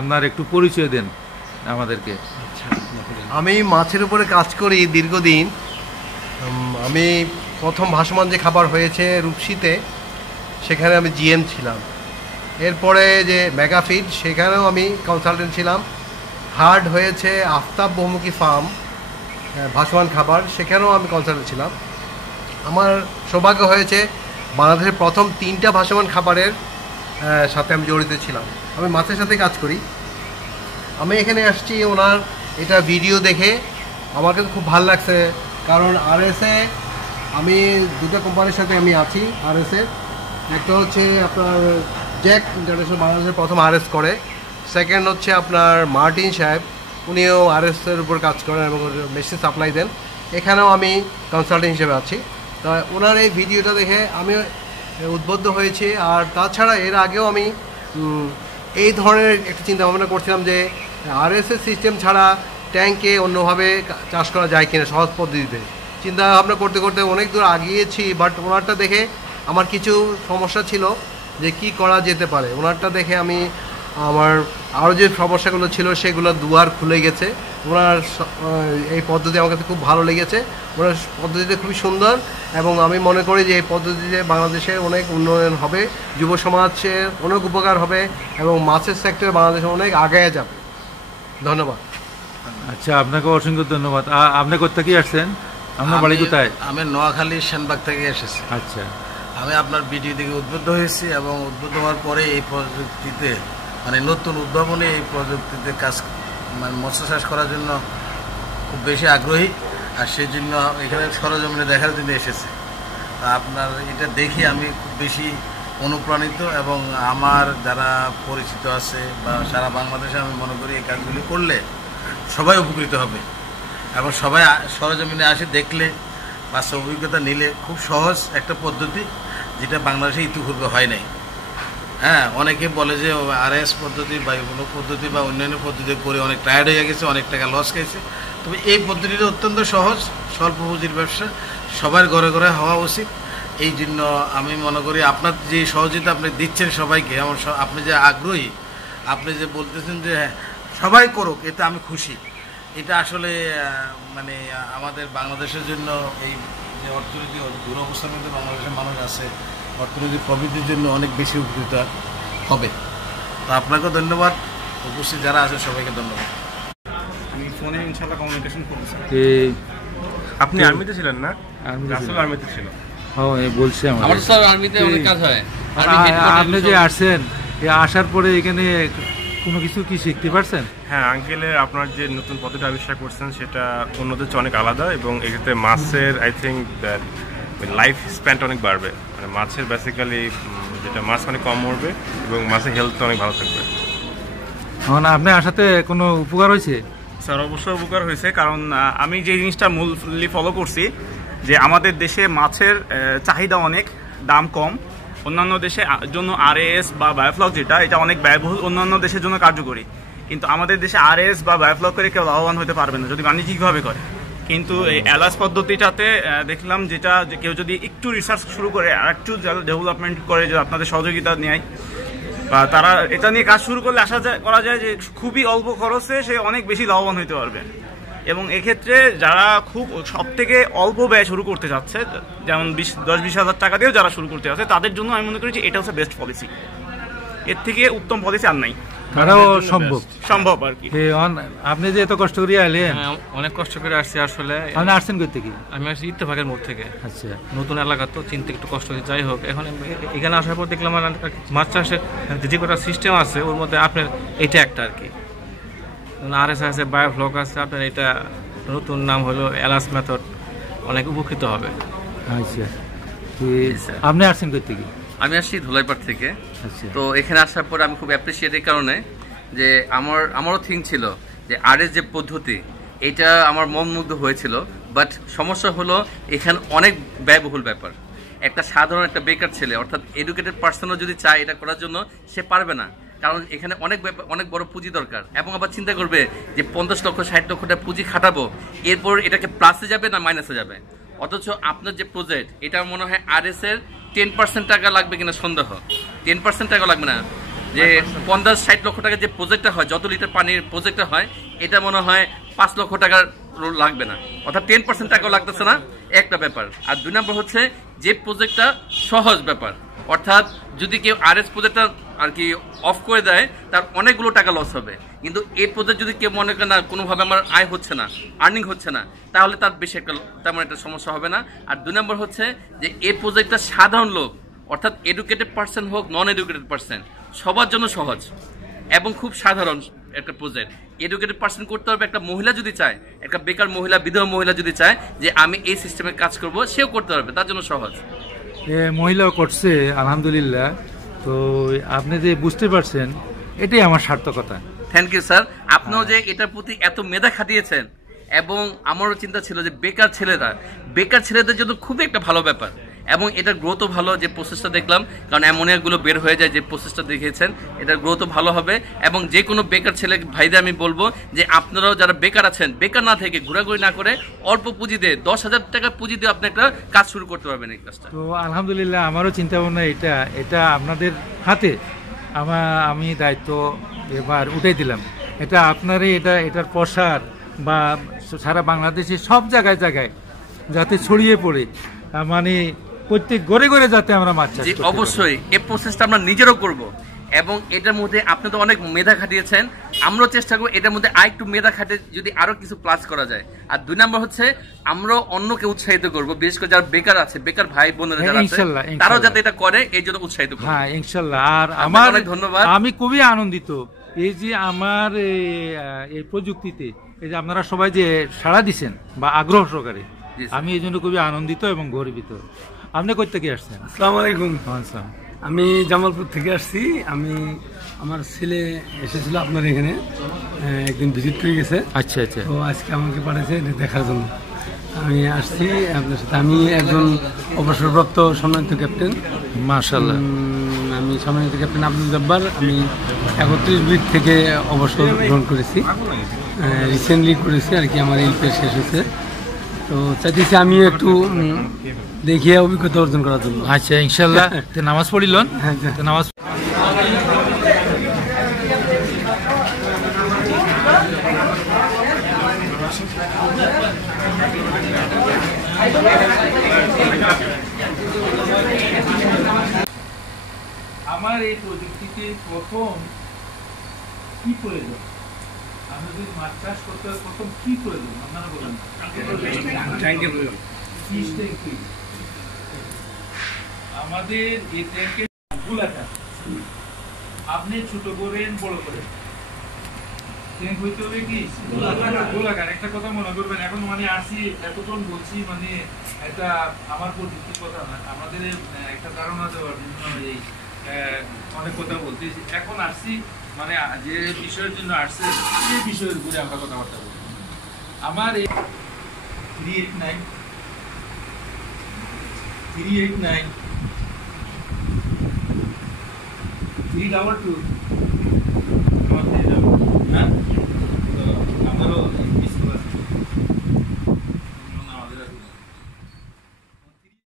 আপনার একটু পরিচয় দেন আমাদেরকে। আমি মাছের উপরে কাজ করি দীর্ঘদিন। আমি প্রথম ভাসমান যে খাবার হয়েছে রূপসীতে সেখানে আমি জিএম ছিলাম। এরপরে যে মেগাফিড সেখানেও আমি কনসালটেন্ট ছিলাম। হার্ড হয়েছে আফতাব বহুমুখী ফার্ম ভাসমান খাবার সেখানেও আমি কনসালটেন্ট ছিলাম। আমার সৌভাগ্য হয়েছে বাংলাদেশের প্রথম তিনটা ভাসমান খাবারের সাথে আমি জড়িত ছিলাম। আমি মাছের সাথে কাজ করি। আমি এখানে আসছি ওনার এটা ভিডিও দেখে। আমার কাছে খুব ভালো লাগছে, কারণ আরএসএ আমি দুটো কোম্পানির সাথে আমি আছি আরএসএ একটা হচ্ছে আপনার জ্যাক ইন্টারন্যাশনাল বাংলাদেশের প্রথম আরএস করে। সেকেন্ড হচ্ছে আপনার মার্টিন সাহেব, উনিও আরএস এর উপর কাজ করেন এবং মেশিন সাপ্লাই দেন। এখানেও আমি কনসালটেন্ট হিসেবে আছি। তা ওনার এই ভিডিওটা দেখে আমি উদ্বুদ্ধ হয়েছি। আর তাছাড়া এর আগেও আমি এই ধরনের একটা চিন্তা ভাবনা করছিলাম যে আরএসএস সিস্টেম ছাড়া ট্যাঙ্কে অন্যভাবে চাষ করা যায় কিনা সহজ পদ্ধতিতে। চিন্তা ভাবনা করতে করতে অনেক দূর আগিয়েছি বাট ওনারটা দেখে আমার কিছু সমস্যা ছিল যে কি করা যেতে পারে। ওনারটা দেখে আমি আমার আরও যে সমস্যাগুলো ছিল সেগুলো দুয়ার খুলে গেছে। ওনার এই পদ্ধতি আমার কাছে খুব ভালো লেগেছে। ওনার পদ্ধতিতে খুবই সুন্দর এবং আমি মনে করি যে এই পদ্ধতিতে বাংলাদেশের অনেক উন্নয়ন হবে যুব সমাজের অনেক উপকার হবে এবং মাছের সেক্টরে বাংলাদেশ অনেক আগায় যাবে। ধন্যবাদ। আচ্ছা আপনাকে অসংখ্য ধন্যবাদ। আপনি কোথা কি আসছেন? আপনার বাড়ি আমি- কোথায়? আমি নোয়াখালী সেনবাগ থেকে এসেছি। আচ্ছা। আমি আপনার ভিডিও থেকে উদ্বুদ্ধ হয়েছি এবং উদ্বুদ্ধ হওয়ার পরে এই প্রযুক্তিতে মানে নতুন উদ্ভাবনে এই প্রযুক্তিতে কাজ মানে মৎস্য চাষ করার জন্য খুব বেশি আগ্রহী, আর সেই জন্য এখানে সরজমিনে দেখার জন্য এসেছে। আপনার এটা দেখে আমি খুব বেশি অনুপ্রাণিত এবং আমার যারা পরিচিত আছে বা সারা বাংলাদেশে আমি মনে করি এই কাজগুলি করলে সবাই উপকৃত হবে। এবং সবাই সরজমিনে আসে দেখলে বাস্তব অভিজ্ঞতা নিলে খুব সহজ একটা পদ্ধতি, যেটা বাংলাদেশে ইতিপূর্বে হয় নাই। হ্যাঁ অনেকে বলে যে আর এস পদ্ধতি বা কোনো পদ্ধতি বা অন্যান্য পদ্ধতি করে অনেক টায়ার্ড হয়ে গেছে অনেক টাকা লস খেয়েছে তবে এই পদ্ধতিটা অত্যন্ত সহজ স্বল্প পুঁজির ব্যবসা সবার ঘরে ঘরে হওয়া উচিত। এই জন্য আমি মনে করি আপনার যে সহযোগিতা আপনি দিচ্ছেন সবাইকে আমার আপনি যে আগ্রহী আপনি যে বলতেছেন যে হ্যাঁ, সবাই করুক এতে আমি খুশি। এটা আসলে মানে আমাদের বাংলাদেশের জন্য এই যে অর্থনীতি দুরবস্থার মধ্যে বাংলাদেশের মানুষ আছে অর্থনৈতিক প্রবৃদ্ধির জন্য অনেক বেশি উপকৃত হবে। তো আপনাকেও ধন্যবাদ। উপস্থিত যারা আছে সবাইকে ধন্যবাদ। আমি ফোনে ইনশাল্লাহ কমিউনিকেশন করব আপনি আর্মিতে ছিলেন না? আর্মিতে রাসেল ছিলেন। আর্মিতে ছিল। ও এ আমার স্যার আর্মিতে অনেক কাজ হয়। আর্মি আ- হেডকোয়ার্টার আপনি যে আসছেন আসার পরে এখানে কোনো কিছু কি শিখতে পারছেন? হ্যাঁ আঙ্কেলের আপনার যে নতুন পদ্ধতি আবিষ্কার করছেন সেটা অন্যদের চেয়ে অনেক আলাদা এবং এক্ষেত্রে মাছের আই থিঙ্ক লাইফ স্প্যানটা অনেক বাড়বে। মানে মাছের বেসিক্যালি যেটা মাছ অনেক কম মরবে এবং মাছের হেলথ অনেক ভালো থাকবে। এখন আপনার আসাতে কোনো উপকার হয়েছে? স্যার অবশ্যই উপকার হয়েছে কারণ আমি যে জিনিসটা মূললি ফলো করছি যে আমাদের দেশে মাছের চাহিদা অনেক দাম কম। অন্যান্য দেশে জন্য আরএস বা বায়োফ্লক যেটা এটা অনেক ব্যয়বহুল অন্যান্য দেশের জন্য কার্যকরী। কিন্তু আমাদের দেশে আরএস বা বায়োফ্লক করে কেউ লাভবান হতে পারবে না যদি বাণিজ্যিকভাবে করে। কিন্তু এই অ্যালাস পদ্ধতিটাতে দেখলাম যেটা কেউ যদি একটু রিসার্চ শুরু করে আর একটু ডেভেলপমেন্ট করে যে আপনাদের সহযোগিতা নেয়, বা তারা এটা নিয়ে কাজ শুরু করলে আশা করা যায় যে খুবই অল্প খরচে সে অনেক বেশি লাভবান হতে পারবে। এবং এক্ষেত্রে যারা খুব সব থেকে অল্প ব্যয় শুরু করতে যাচ্ছে যেমন বিশ, দশ, বিশ হাজার টাকা দিয়েও যারা শুরু করতে যাচ্ছে তাদের জন্য আমি মনে করি যে এটা হচ্ছে বেস্ট পলিসি এর থেকে উত্তম পলিসি আর নাই। তারাও সম্ভব। সম্ভব আর কি। অন- আপনি যে এত কষ্ট করে আইলেন হ্যাঁ, অনেক কষ্ট করে আসছি আসলে। আপনি আসছেন করতে কি আমি আসছি ইত্তেফাকের মোড় থেকে। আচ্ছা। নতুন এলাকা তো চিনতে একটু কষ্ট হয়েছে। যাই হোক এখন এখানে আসার পর দেখলাম মাছ চাষের যে কটা সিস্টেম আছে ওর মধ্যে আপনার এটা একটা আর কি। আর এস আছে বায়োফ্লক আছে আপনার এটা নতুন নাম হলো এলাস মেথড অনেক উপকৃত হবে। আচ্ছা। আপনি আসছেন করতে কি আমি আসছি ধুলাইপাড় থেকে। আচ্ছা। তো এখানে আসার পর আমি খুব অ্যাপ্রিসিয়েট এই কারণে যে আমার আমারও থিঙ্ক ছিল যে আরের যে পদ্ধতি এটা আমার মন মুগ্ধ হয়েছিল। বাট সমস্যা হলো এখানে অনেক ব্যয়বহুল ব্যাপার। একটা সাধারণ একটা বেকার ছেলে অর্থাৎ এডুকেটেড পার্সনও যদি চায় এটা করার জন্য সে পারবে না। কারণ এখানে অনেক অনেক বড় পুঁজি দরকার। এবং আবার চিন্তা করবে যে পঞ্চাশ লক্ষ ষাট লক্ষ টাকা পুঁজি খাটাবো এরপর এটাকে প্লাসে যাবে না মাইনাসে যাবে? অথচ আপনার যে প্রজেক্ট এটা মনে হয় আর এস এর টেন পার্সেন্ট টাকা লাগবে কিনা সন্দেহ। টেন পার্সেন্ট টাকা লাগবে না। যে পঞ্চাশ ষাট লক্ষ টাকা যে প্রজেক্টটা হয় যত লিটার পানির প্রজেক্টটা হয় এটা মনে হয় পাঁচ লক্ষ টাকার লাগবে না। অর্থাৎ টেন পার্সেন্ট টাকাও লাগতেছে না। একটা ব্যাপার। আর দুই নম্বর হচ্ছে যে প্রজেক্টটা সহজ ব্যাপার। অর্থাৎ যদি কেউ আর এস প্রজেক্টটা আর কি অফ করে দেয় তার অনেকগুলো টাকা লস হবে। কিন্তু এই প্রজেক্ট যদি কেউ মনে করে না, কোনোভাবে আমার আয় হচ্ছে না আর্নিং হচ্ছে না, তাহলে তার বেশি একটা তেমন একটা সমস্যা হবে না। আর দুই নম্বর হচ্ছে যে এই প্রজেক্টটা সাধারণ লোক, অর্থাৎ এডুকেটেড পার্সন হোক নন এডুকেটেড পার্সন সবার জন্য সহজ এবং খুব সাধারণ একটা প্রজেক্ট এডুকেটেড পার্সন করতে হবে একটা মহিলা যদি চায়, একটা বেকার মহিলা, বিধবা মহিলা যদি চায় যে আমি এই সিস্টেমে কাজ করব, সেও করতে পারবে, তার জন্য সহজ। মহিলাও করছে, আলহামদুলিল্লাহ। তো আপনি যে বুঝতে পারছেন, এটাই আমার সার্থকতা। থ্যাংক ইউ স্যার আপনিও যে এটার প্রতি এত মেধা খাটিয়েছেন এবং আমারও চিন্তা ছিল যে বেকার ছেলেরা বেকার ছেলেদের জন্য খুবই একটা ভালো ব্যাপার এবং এটার গ্রোথও ভালো যে প্রসেসটা দেখলাম কারণ অ্যামোনিয়াগুলো বের হয়ে যায় যে প্রসেসটা দেখিয়েছেন এটার গ্রোথও ভালো হবে এবং যে কোনো বেকার ছেলে ভাইদের আমি বলব যে আপনারাও যারা বেকার আছেন বেকার না থেকে ঘোরাঘুরি না করে অল্প পুঁজি দিয়ে দশ হাজার টাকা পুঁজি দিয়ে আপনি একটা কাজ শুরু করতে পারবেন এই কাজটা। তো আলহামদুলিল্লাহ আমারও চিন্তা ভাবনা এটা এটা আপনাদের হাতে। আমার আমি দায়িত্ব এবার উঠে দিলাম। এটা আপনারই এটা এটার প্রসার বা সারা বাংলাদেশে সব জায়গায় জায়গায় যাতে ছড়িয়ে পড়ে মানে প্রত্যেক গড়ে গড়ে যাতে আমরা মাছ চাষ। অবশ্যই। এই প্রসেসটা আমরা নিজেরও করব। এবং এটার মধ্যে আপনি তো অনেক মেধা খাটিয়েছেন আমরাও চেষ্টা করব এটার মধ্যে আর একটু মেধা খাটে যদি আরও কিছু প্লাস করা যায়। আর দুই নম্বর হচ্ছে আমরাও অন্যকে উৎসাহিত করব বিশেষ করে যারা বেকার আছে বেকার ভাই বোনেরা যারা আছে ইনশাল্লাহ, তারাও যাতে এটা করে এই জন্য উৎসাহিত করব। হ্যাঁ ইনশাল্লাহ। আর আমার অনেক ধন্যবাদ। আমি খুবই আনন্দিত। এই যে আমার এই, প্রযুক্তিতে এই যে আপনারা সবাই যে সাড়া দিছেন বা আগ্রহ সহকারে আমি এই জন্য খুবই আনন্দিত এবং গর্বিত। আপনি কই থেকে আসছেন? আসসালামু আলাইকুম। আচ্ছা আমি জামালপুর থেকে আসছি। আমি আমার ছেলে এসেছিল আপনার এখানে একদিন ভিজিট করে গেছে। আচ্ছা আচ্ছা। তো আজকে আমাকে পাঠাইছে এটা দেখার জন্য। আমি আসছি আপনার সাথে। আমি একজন অবসরপ্রাপ্ত সম্মানিত ক্যাপ্টেন উম, আমি সম্মানিত ক্যাপ্টেন আব্দুল জব্বার। আমি একত্রিশ উইক থেকে অবসর গ্রহণ করেছি। রিসেন্টলি করেছি আর কি আমার এলপিএ শেষ হয়েছে। তো চাইতেছি আমিও একটু দেখিয়ে অভিজ্ঞতা অর্জন করার জন্য। আচ্ছা ইনশাল্লাহ। তো নামাজ পড়িলন? হ্যাঁ, হ্যাঁ। তো নামাজ আমার এই প্রযুক্তিতে প্রথম কি প্রয়োজন? আমরা যদি মাছ চাষ করতে হয় প্রথম কি প্রয়োজন আপনারা বলেন। Fish tank আমাদের এই গোলাকার আপনি ছোট করেন বড় করেন ট্যাঙ্ক হইতে হবে কি? গোলাকার একটা কথা মনে করবেন এখন মানে আসি এতক্ষণ বলছি মানে এটা আমার প্রযুক্তির কথা না। আমাদের একটা ধারণা দেওয়ার জন্য অনেক কথা বলতে এখন আসছি মানে যে বিষয়ের জন্য আসছে সেই বিষয়ের উপরে আমরা কথাবার্তা বলব আমার এই three eight nine three eight nine three double two